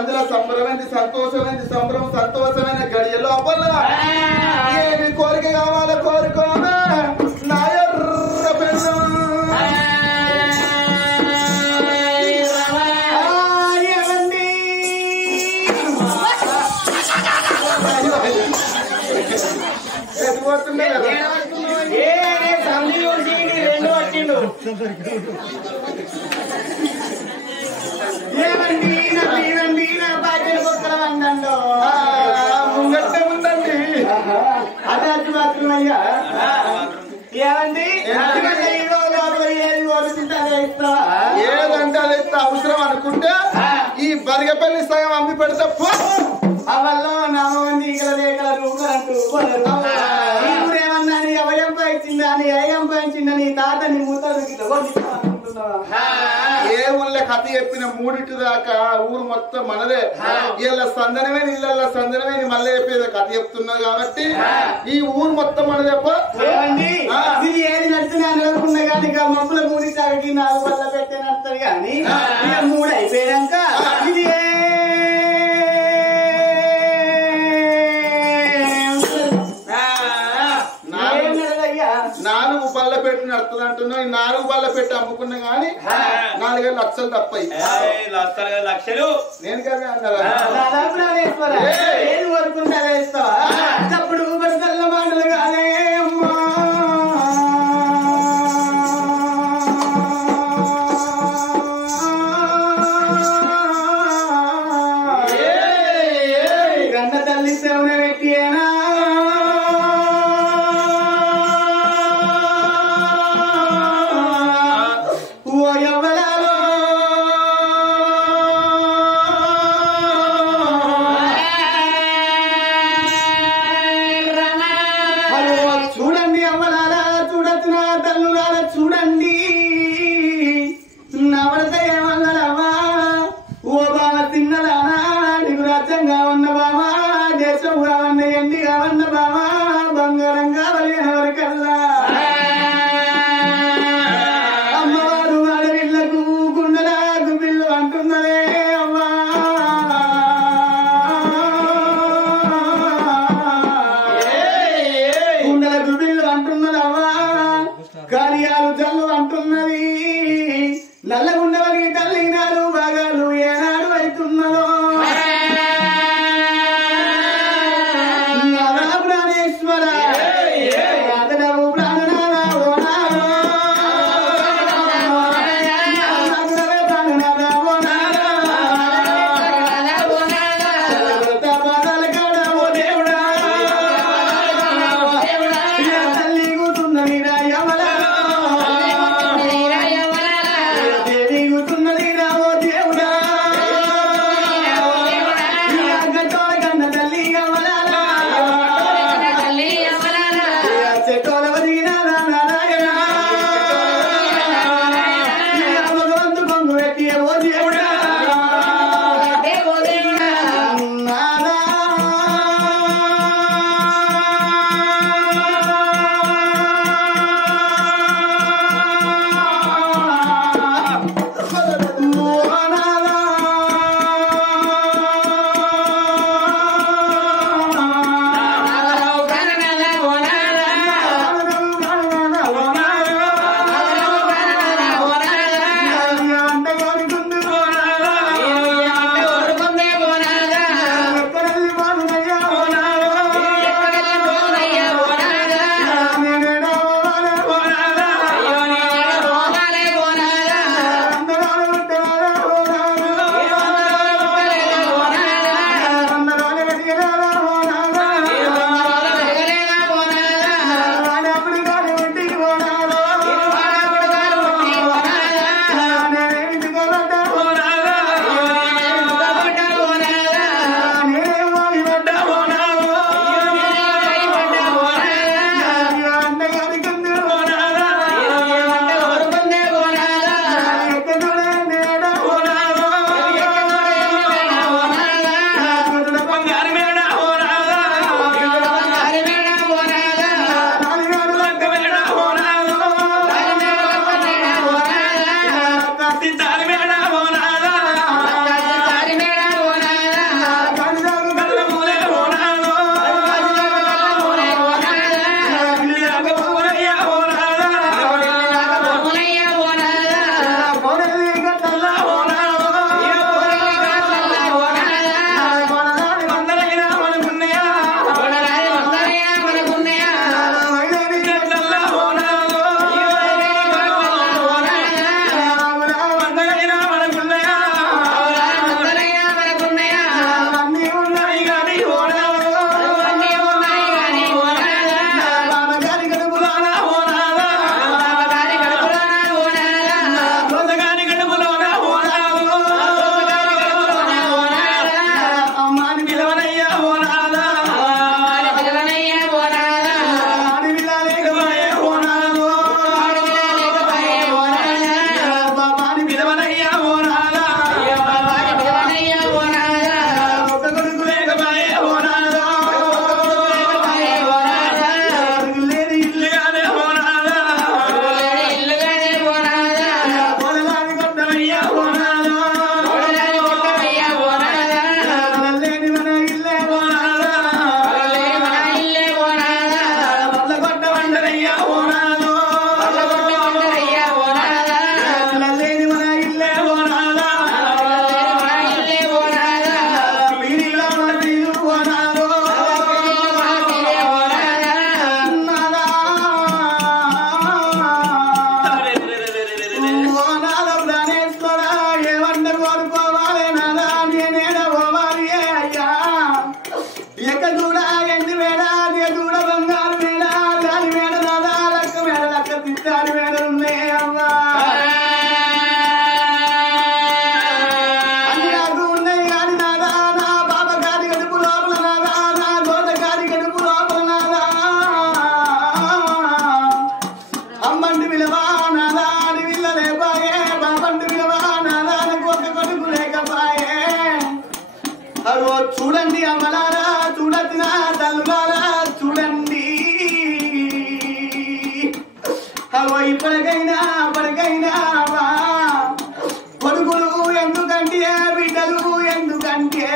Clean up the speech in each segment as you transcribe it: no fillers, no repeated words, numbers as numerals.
అందులో సంబరమైంది సంతోషమైంది సంతోషమైన గడియలో అప్పల ఏమి కోరిక కావాలో కోరుకోనా నా ఎర్ర పెన్ను ముంగట్టే ఉందండి అదే అతి మాత్రం అయ్యా ఏమండి ఏదంటే అది అవసరం అనుకుంటే ఈ బరిగపల్లి సగం అమ్మి పెడితే అవల్లో నామంది ఇక్కడ లేక అంటూ ఏమన్నా ఎవయం పాయించిందా అని ఏం పాయించిందా నీ తాత నీ మూతలు ఏ ఊళ్ళో కథ చెప్పిన మూడింటి దాకా ఊరు మొత్తం మనదే వీళ్ళ సందనమే ఇళ్ళ సందనమే మళ్ళీ చెప్పేది కథ చెప్తున్నది కాబట్టి ఈ ఊరు మొత్తం మనదే ఇది ఏది నడిచినా అనుకున్నా కానీ ఇక మబ్బుల మూడి తాగి 4 వల్ల పెట్టే నడుతుంది కానీ ఇక 3 అయిపోయాక ఇది 4 బల్ల పెట్టి నడుతుంది అంటున్నావు. ఈ 4 బల్ల పెట్టి అమ్ముకున్నా గానీ 4,000 లక్షలు తప్పాయి. లక్షలు నేను కదా అన్నారా ఏది వరకుంటా వేస్తావా అప్పుడు బస్తల్ల మాటలు కాదే అమ్మా గన్న తల్లి సేవన పెట్టినా చూడండి అమ్మలారా చూడొచ్చిన తల్లులారా చూడండి అవో ఇప్పటికైనా అప్పటికైనా కొడుకులు ఎందుకంటే బిడ్డలు ఎందుకంటే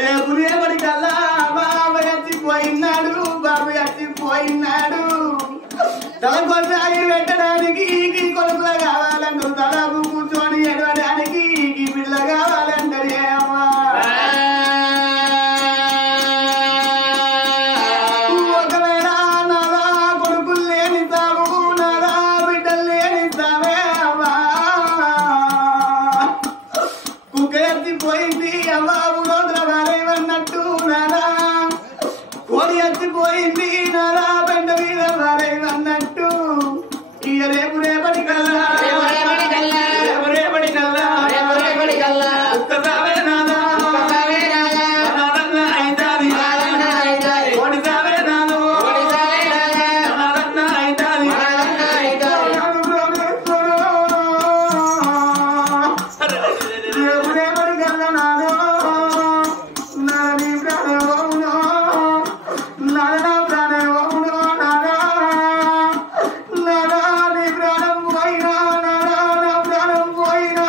రేపు రేపటికల్లా బాబు ఎత్తిపోయినాడు బాబు ఎత్తిపోయినాడు తలకొండాయి పెట్టడానికి కొడుకులు కావాలంటారు తలకు కూర్చొని ఎడవడానికి బిడ్డ కావాలంటారు ఏమా ఒకవేళ నాదా కొడుకులు లేనిస్తావు నాదా బిడ్డలు లేనిస్తావే అమ్మా కుక్క ఎత్తిపోయింది అమ్మా రోజుల వారేమన్నట్టు నాదా కోడి ఎత్తిపోయింది నాదా పెండ మీద వారేమన్నట్టు ఇక రేపు రేపటి కల్లా ఒక్కసారి నాదా అయితాది కోడి సావే నాదు రేపు రేపటి కల్లా నాదో నాని ప్రాణమోను నానా ప్రాణమోను నానా నానా నీ ప్రాణం పోయినా నానా నా ప్రాణం పోయినా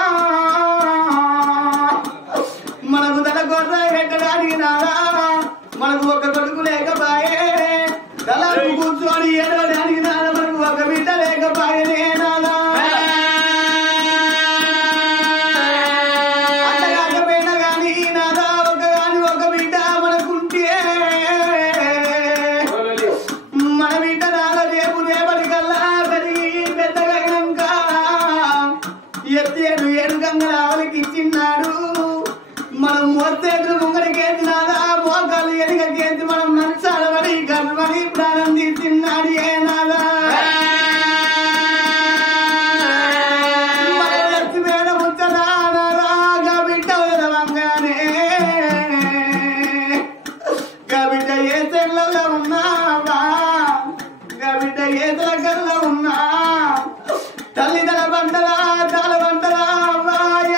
మనకు తల గొర్ర పెట్టడానికి నానా మనకు ఒక కొడుకు లేకపాయే తలకు కూర్చొని ఏడవడానికి నానా మనకు ఒక బిడ్డ లేకపాయనే నానా అంతకాకపోయినా గాని నాదా ఒక బిడ్డ మనకుంటే మన బిడ్డ నాన్న రేపు రేపటికల్లా పెరిగి పెద్దగైనాక ఏడు గంగల ఆవలికి ఇచ్చిన్నాడు మనం మోసేతులు ముంగడికేసి నాదా మోకాలు ఎలుగకేసి మనం నచ్చాలవని గర్వని ప్రాణం తీసిన్నాడు ఏ నాదా మన లక్ష్మి మీద ముచ్చదా నాదా బిడ్డ వదలవంగానే బిడ్డ ఏ చెల్లలో ఉన్నావా బిడ్డ ఏ దగ్గరలో ఉన్నా తల్లిదల బండలా తల బండలా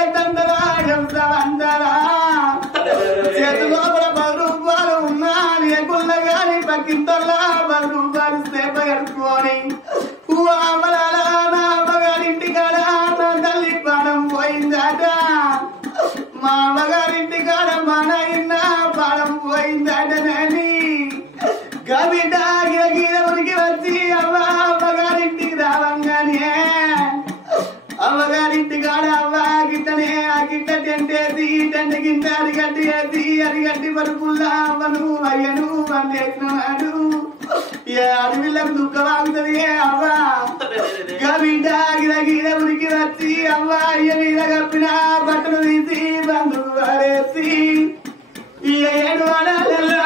ఎద్దండలా ఎంత బండలా చేతు లోపల 10 రూపాయలు ఉన్నా లేకున్నా గాని పక్కింతల్లా 10 రూపాయలు సేప కట్టుకొని అమ్మలాలా నా అమ్మగారింటి కాడ నా తల్లి పానం పోయిందట మా అమ్మగారింటి కాడ మా నాయన పానం పోయిందటనని గబిడ్డ గిరగిర ఉనికి వచ్చి అమ్మగారింటికి రావంగానే అమ్మగారింటి కాడ అవ్వ గిట్టనే ఆ గిట్ట టెంటేసి టెంట గింట అరిగట్టి వేసి అరిగట్టి పరుపుల్లా అవ్వను అయ్యను అందేసినాడు అడవిలకు దుఃఖమాగుతుంది అవ్వ గబిడ్డ గిరగిర ఉనికి వచ్చి అవ్వ అయ్య మీద కప్పిన బట్టలు తీసి బంధువు వారేసి ఇక 7 వాడాలల్లా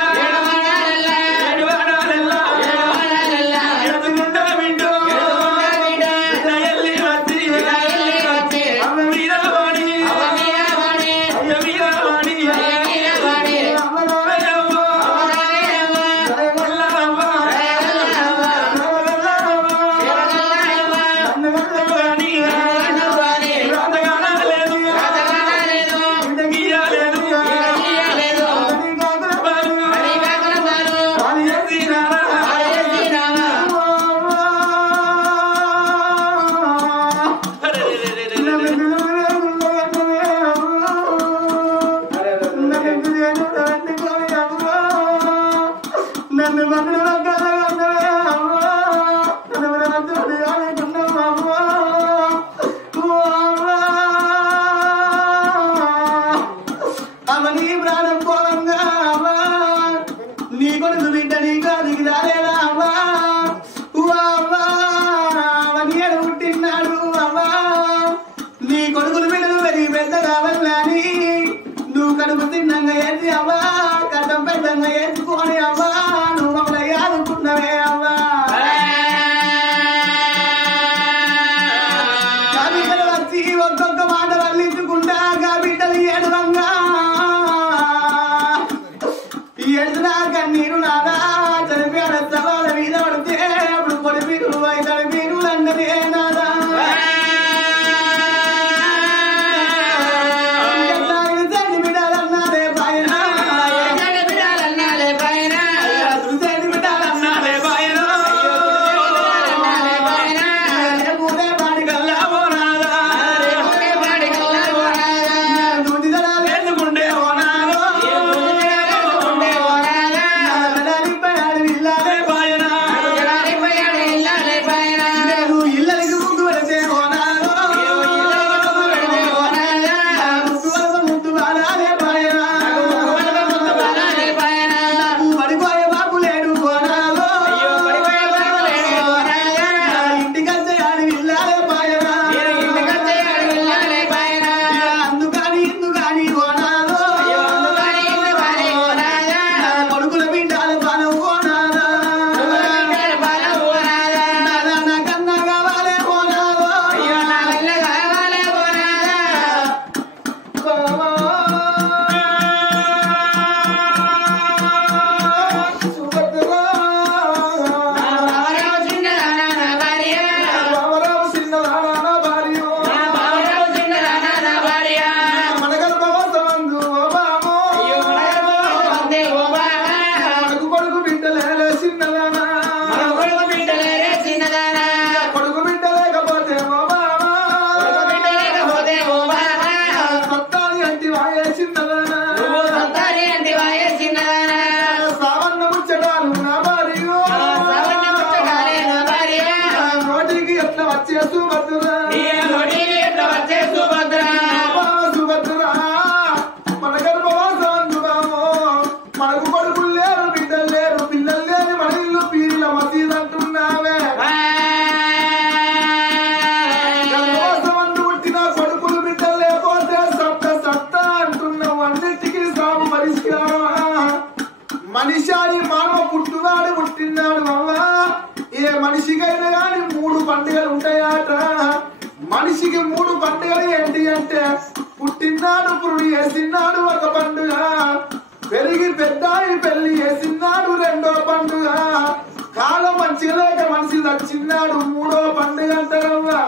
కడుపు తిన్నంగా ఏది అవ్వా కట్టం పెద్దంగా ఏసుకొని అవ్వా నువ్వు మమ్మల్ని ఆదుకున్నావే అవ్వా బిడ్డలు వచ్చి ఒక్కొక్క మాట వల్లించుకుంటా బిడ్డలు ఏడువంగా ఎదురా కన్నీరు నాదా చనిపోయాడు సవాళ్ళ మీద పడితే అప్పుడు పొడి మీరు అవుతాడు మీరు అన్నదే నాదా సరే పండుగలు ఉంటాయట. మనిషికి 3 పండుగలు ఏంటి అంటే పుట్టినాడు పురుడు వేసినాడు ఒక పండుగ, పెరిగి పెద్దాయి పెళ్లి వేసినాడు 2వ పండుగ, కాలం మంచిగా లేక మనిషి చచ్చినాడు 3వ పండుగ అంటారమ్మా.